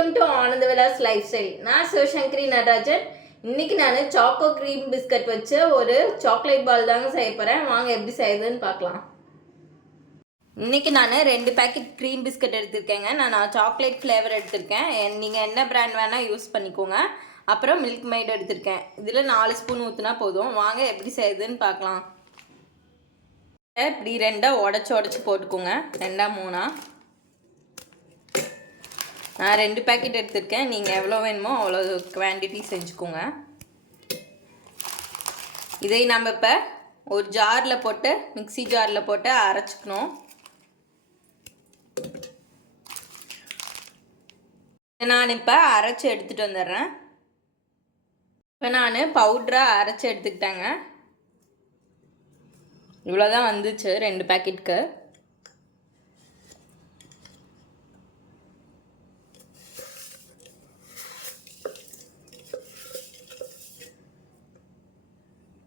Welcome to Ananda Vilas life style. நான் சிவசங்கரி நடராஜன். இன்னைக்கு நான் சாக்கோ க்ரீம் பிஸ்கட் வச்சு ஒரு சாக்லேட் பால் தாங்க செய்ய போகிறேன். வாங்க எப்படி செய்யுதுன்னு பார்க்கலாம். இன்னைக்கு நான் 2 பேக்கெட் க்ரீம் பிஸ்கட் எடுத்திருக்கேங்க. நான் சாக்லேட் ஃப்ளேவர் எடுத்திருக்கேன். நீங்கள் என்ன பிராண்ட் வேணால் யூஸ் பண்ணிக்கோங்க. அப்புறம் மில்க் மைட் எடுத்திருக்கேன். இதில் 4 ஸ்பூன் ஊற்றினா போதும். வாங்க எப்படி செய்யுதுன்னு பார்க்கலாம். இப்படி 2 உடச்சி போட்டுக்கோங்க. 2 3 நான் 2 பேக்கெட் எடுத்திருக்கேன். நீங்கள் எவ்வளோ வேணுமோ அவ்வளோ குவான்டிட்டி செஞ்சுக்கோங்க. இதை நம்ம இப்போ ஒரு ஜாரில் போட்டு மிக்ஸி ஜாரில் போட்டு அரைச்சிக்கணும். நான் இப்போ அரைச்சி எடுத்துகிட்டு வந்துடுறேன். இப்போ நான் பவுட்ராக அரைச்சி எடுத்துக்கிட்டேங்க. இவ்வளோதான் வந்துச்சு 2 பேக்கெட்டுக்கு.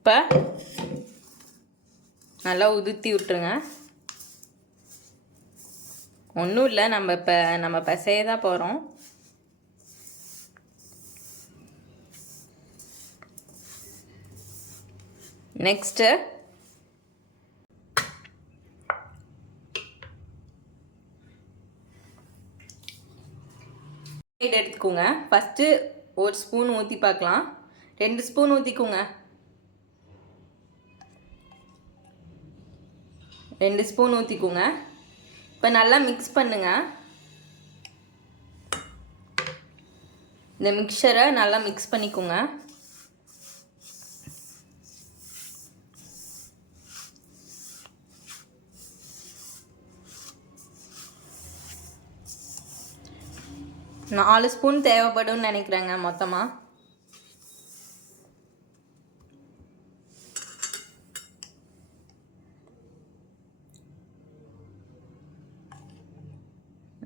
இப்போ நல்லா உதுத்தி விட்டுருங்க. ஒன்றும் இல்லை, நம்ம பிசைய தான் போகிறோம். நெக்ஸ்ட்டு எடுத்துக்கோங்க. ஃபஸ்ட்டு 1 ஸ்பூன் ஊற்றி பார்க்கலாம். 2 ஸ்பூன் ஊற்றிக்கோங்க. 2 ஸ்பூன் ஊற்றிக்கோங்க. இப்போ நல்லா மிக்ஸ் பண்ணுங்க. இந்த மிக்சரை நல்லா மிக்ஸ் பண்ணிக்கோங்க. நாலு ஸ்பூன் தேவைப்படும்னு நினைக்கிறேங்க மொத்தமாக.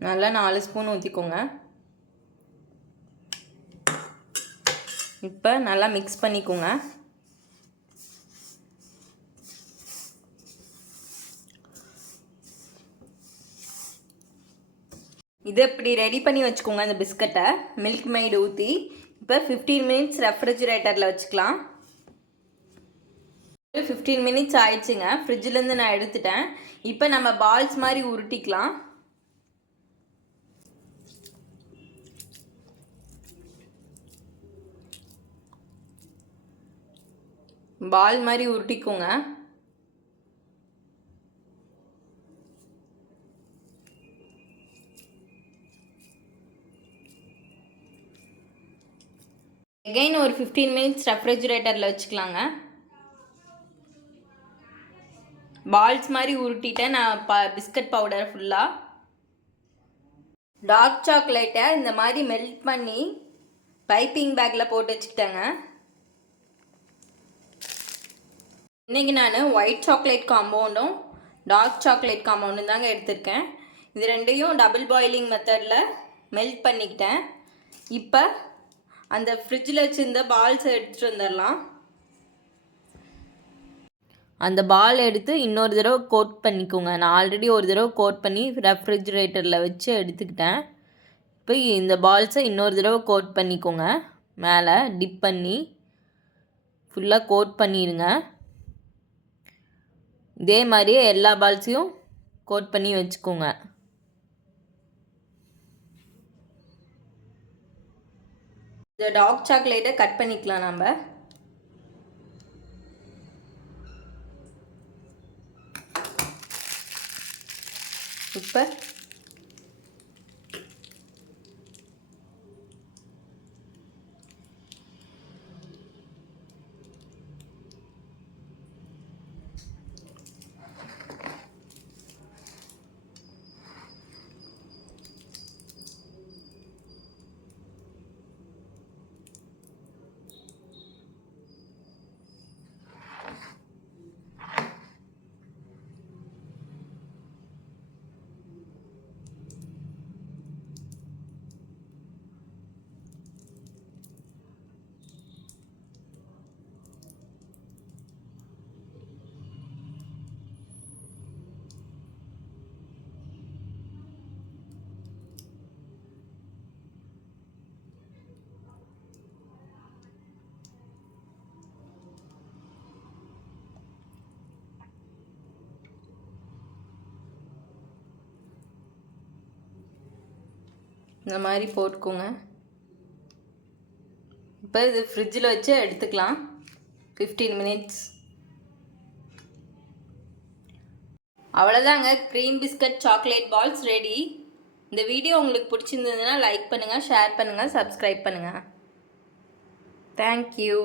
நல்லா 4 ஸ்பூன் ஊற்றிக்கோங்க. இப்போ நல்லா மிக்ஸ் பண்ணிக்கோங்க. இதை இப்படி ரெடி பண்ணி வச்சுக்கோங்க. இந்த பிஸ்கட்டை மில்க் மைடு ஊற்றி இப்போ 15 மினிட்ஸ் ரெஃப்ரிஜிரேட்டரில் வச்சுக்கலாம். 15 மினிட்ஸ் ஆயிடுச்சுங்க. ஃப்ரிட்ஜிலேருந்து நான் எடுத்துட்டேன். இப்போ நம்ம பால்ஸ் மாதிரி உருட்டிக்கலாம். பால் மாதிரி உருட்டிக்கோங்க. அகைன் ஒரு 15 மினிட்ஸ் ரெஃப்ரிஜிரேட்டரில் வச்சுக்கலாங்க. பால்ஸ் மாதிரி உருட்டிட்டேன் நான் பிஸ்கட் பவுடர் ஃபுல்லாக. டார்க் சாக்லேட்டை இந்த மாதிரி மெல்ட் பண்ணி பைப்பிங் பேக்கில் போட்டு வச்சுக்கிட்டேங்க. இன்றைக்கி நான் ஒயிட் சாக்லேட் காம்பவுண்டும் டார்க் சாக்லேட் காம்பவுண்டும் தாங்க எடுத்திருக்கேன். இது ரெண்டையும் டபுள் பாயிலிங் மெத்தடில் மெல்ட் பண்ணிக்கிட்டேன். இப்போ அந்த ஃப்ரிட்ஜில் வச்சுருந்த பால்ஸை எடுத்துகிட்டு வந்துடலாம். அந்த பால் எடுத்து இன்னொரு தடவை கோட் பண்ணிக்கோங்க. நான் ஆல்ரெடி ஒரு தடவை கோட் பண்ணி ரெஃப்ரிஜிரேட்டரில் வச்சு எடுத்துக்கிட்டேன். இப்போ இந்த பால்ஸை இன்னொரு தடவை கோட் பண்ணிக்கோங்க. மேலே டிப் பண்ணி ஃபுல்லாக கோட் பண்ணிடுங்க. இதே மாதிரியே எல்லா பால்ஸையும் கோட் பண்ணி வச்சுக்கோங்க. இந்த டார்க் சாக்லேட்டை கட் பண்ணிக்கலாம் நம்ம. இப்போ இந்த மாதிரி போட்டுக்கோங்க. இப்போ இது ஃப்ரிட்ஜில் வச்சு எடுத்துக்கலாம் 15 மினிட்ஸ். அவ்வளோதாங்க, cream biscuit chocolate balls ready. இந்த வீடியோ உங்களுக்கு பிடிச்சிருந்ததுன்னா லைக் பண்ணுங்கள், ஷேர் பண்ணுங்கள், சப்ஸ்கிரைப் பண்ணுங்கள். தேங்க்யூ.